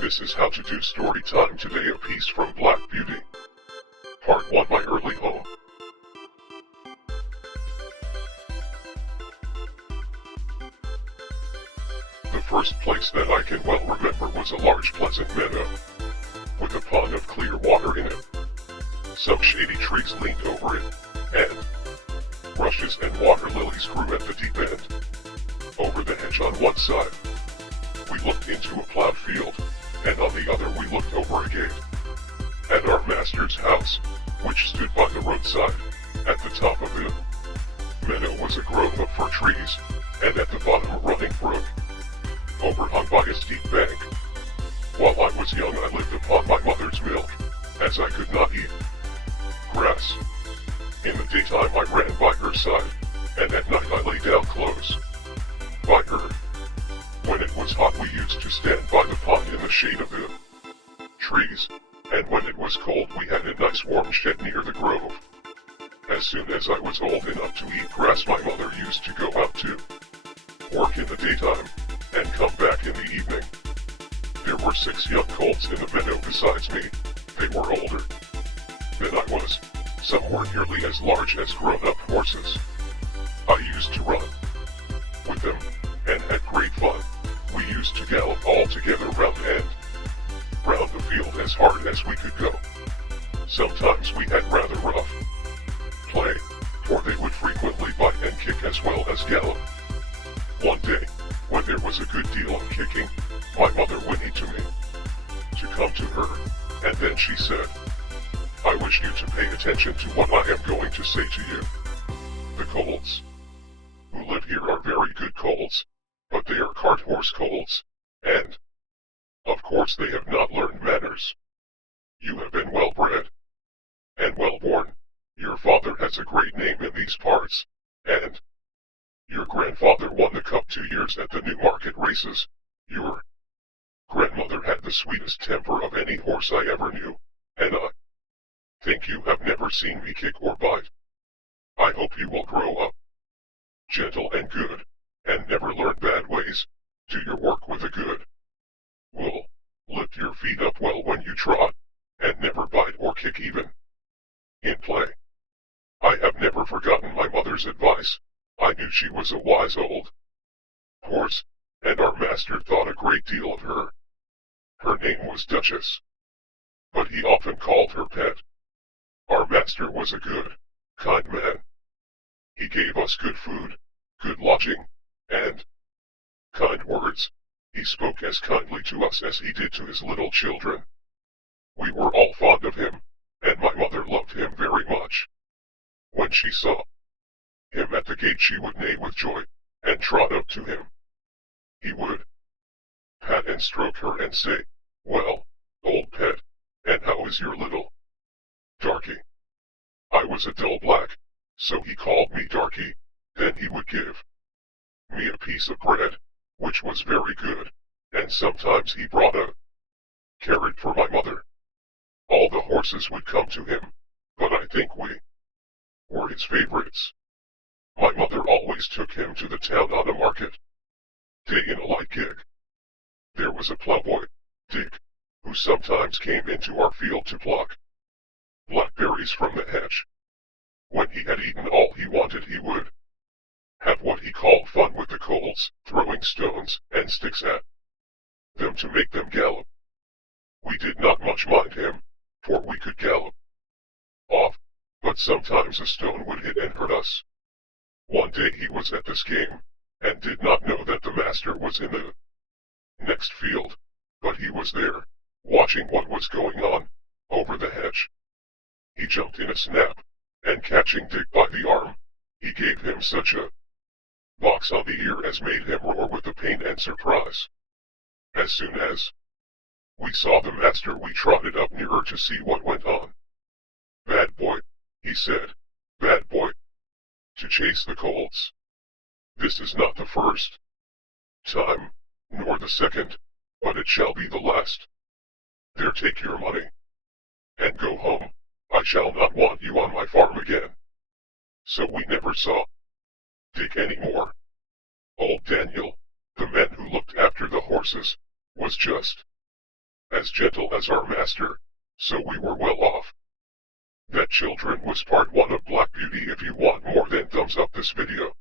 This is how to do story time today, a piece from Black Beauty. Part 1, My Early Home. The first place that I can well remember was a large pleasant meadow, with a pond of clear water in it. Some shady trees leaned over it, and rushes and water-lilies grew at the deep end. Over the hedge on one side, we looked into a plowed field, and on the other we looked over a gate. At our master's house, which stood by the roadside, at the top of the meadow was a grove of fir trees, and at the bottom a running brook, overhung by a steep bank. While I was young I lived upon my mother's milk, as I could not eat grass. In the daytime I ran by her side, and at night I lay down close by her. When it was hot we used to stand by the pond in the shade of the trees, and when it was cold we had a nice warm shed near the grove. As soon as I was old enough to eat grass my mother used to go out to work in the daytime, and come back in the evening. There were 6 young colts in the meadow besides me. They were older than I was. Some were nearly as large as grown-up horses. I used to run with them, and had great fun. We used to gallop all together round the field as hard as we could go. Sometimes we had rather rough play, for they would frequently bite and kick as well as gallop. One day, when there was a good deal of kicking, my mother whinnied to me to come to her, and then she said, "I wish you to pay attention to what I am going to say to you. The colts who live here are very good colts, but they are cart horse colts, and, of course they have not learned manners. You have been well bred and well born. Your father has a great name in these parts, and your grandfather won the cup 2 years at the Newmarket races. Your grandmother had the sweetest temper of any horse I ever knew, and I think you have never seen me kick or bite. I hope you will grow up gentle and good, and never learn bad ways. Do your work with a good will. Lift your feet up well when you trot, and never bite or kick even in play." I have never forgotten my mother's advice. I knew she was a wise old horse, and our master thought a great deal of her. Her name was Duchess, but he often called her Pet. Our master was a good, kind man. He gave us good food, good lodging, and kind words. He spoke as kindly to us as he did to his little children. We were all fond of him, and my mother loved him very much. When she saw him at the gate she would neigh with joy, and trot up to him. He would pat and stroke her and say, "Well, old pet, and how is your little darky?" I was a dull black, so he called me Darky. Then he would give me a piece of bread, which was very good, and sometimes he brought a carrot for my mother. All the horses would come to him, but I think we were his favorites. My mother always took him to the town on a market day in a light gig. There was a plowboy, Dick, who sometimes came into our field to pluck blackberries from the hedge. When he had eaten all he wanted he would have what he called fun with the colts, throwing stones and sticks at them to make them gallop. We did not much mind him, for we could gallop off, but sometimes a stone would hit and hurt us. One day he was at this game, and did not know that the master was in the next field, but he was there, watching what was going on over the hedge. He jumped in a snap, and catching Dick by the arm, he gave him such a box on the ear as made him roar with the pain and surprise. As soon as we saw the master we trotted up nearer to see what went on. "Bad boy," he said, "bad boy, to chase the colts. This is not the first time, nor the second, but it shall be the last. There, take your money, and go home. I shall not want you on my farm again." So we never saw dig anymore. Old Daniel, the man who looked after the horses, was just as gentle as our master, so we were well off. That, children, was part 1 of Black Beauty. If you want more, then thumbs up this video.